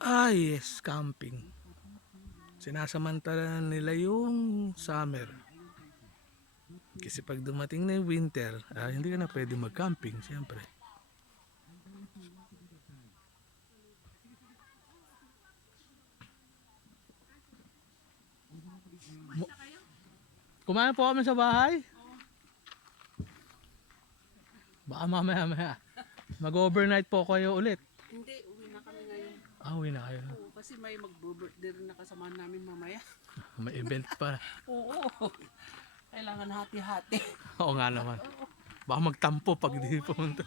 Ah, yes, camping. Sinasamantala nila yung summer. Kasi pag dumating na yung winter, hindi ka na pwede mag-camping, siyempre. Kumain po kami sa bahay. Baka mamaya-maya. Mag-overnight po kayo ulit. Hindi, uwi na kami ngayon. Uwi na kayo. Oo, kasi may mag-birthday rin na kasama namin mamaya. May event pa. Oo, kailangan hati-hati. Oo nga naman. Baka magtampo pag di pumunta.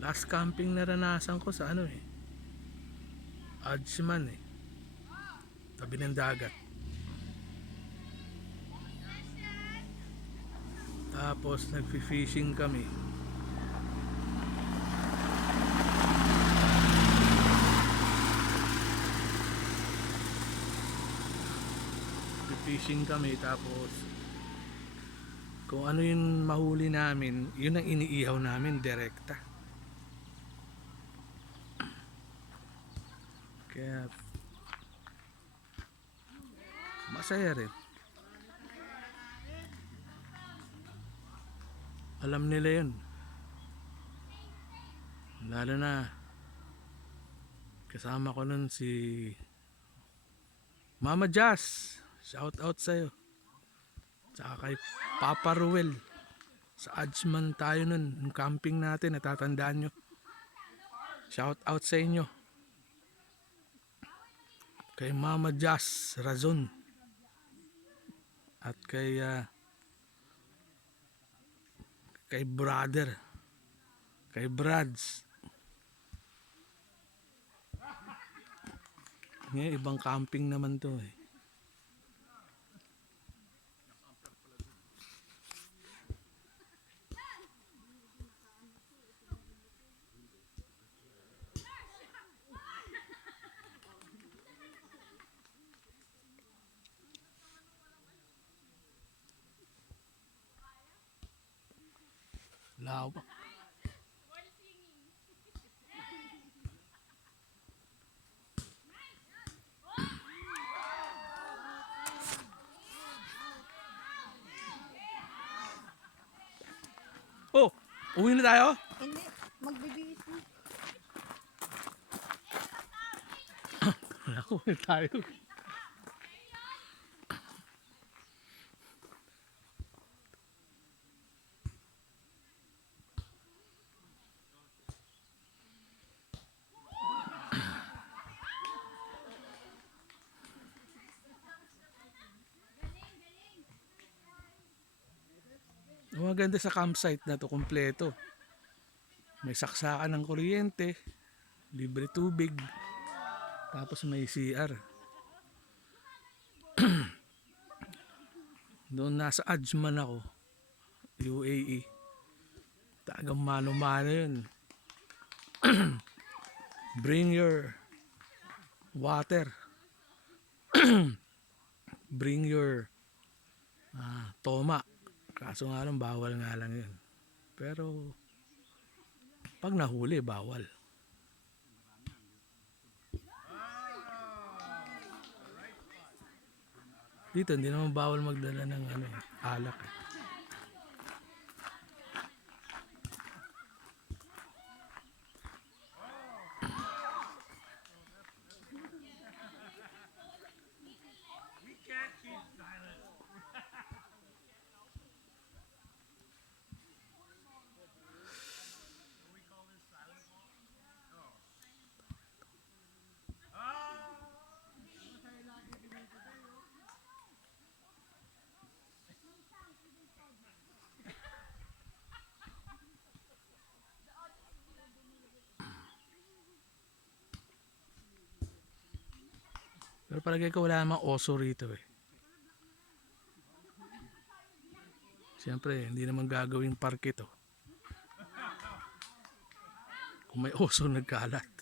Last camping na naranasan ko sa Ajman tabi ng dagat. Tapos nagfi-fishing kami. Fishing kami tapos kung ano yung mahuli namin, yun ang iniihaw namin direkta. Kaya masaya rin. Alam nila yun. Lalo na kasama ko nun si Mama Jazz. Shout out sa'yo. Tsaka kay Papa Ruel. Sa Ajman tayo nun. Yung camping natin, natatandaan nyo. Shout out sa inyo. Kay Mama Jazz Razon. At kay brother. Kay Brads. Ngayon, ibang camping naman to eh. Lawak. Oh, uwi na tayo? Hindi, magbibihis na. Uwi na tayo. Ang maganda sa campsite na to, kumpleto. May saksakan ng kuryente, libre tubig, tapos may CR. Doon nasa Ajman ako, UAE. Tagang mano-mano yun. Bring your water. Bring your toma. Kaso nga lang, bawal nga lang yun. Pero pag nahuli, bawal. Dito, hindi naman bawal magdala ng alak. Pero palagay ko wala namang oso rito eh. Siyempre, hindi naman gagawing parke to kung may oso nagkalat.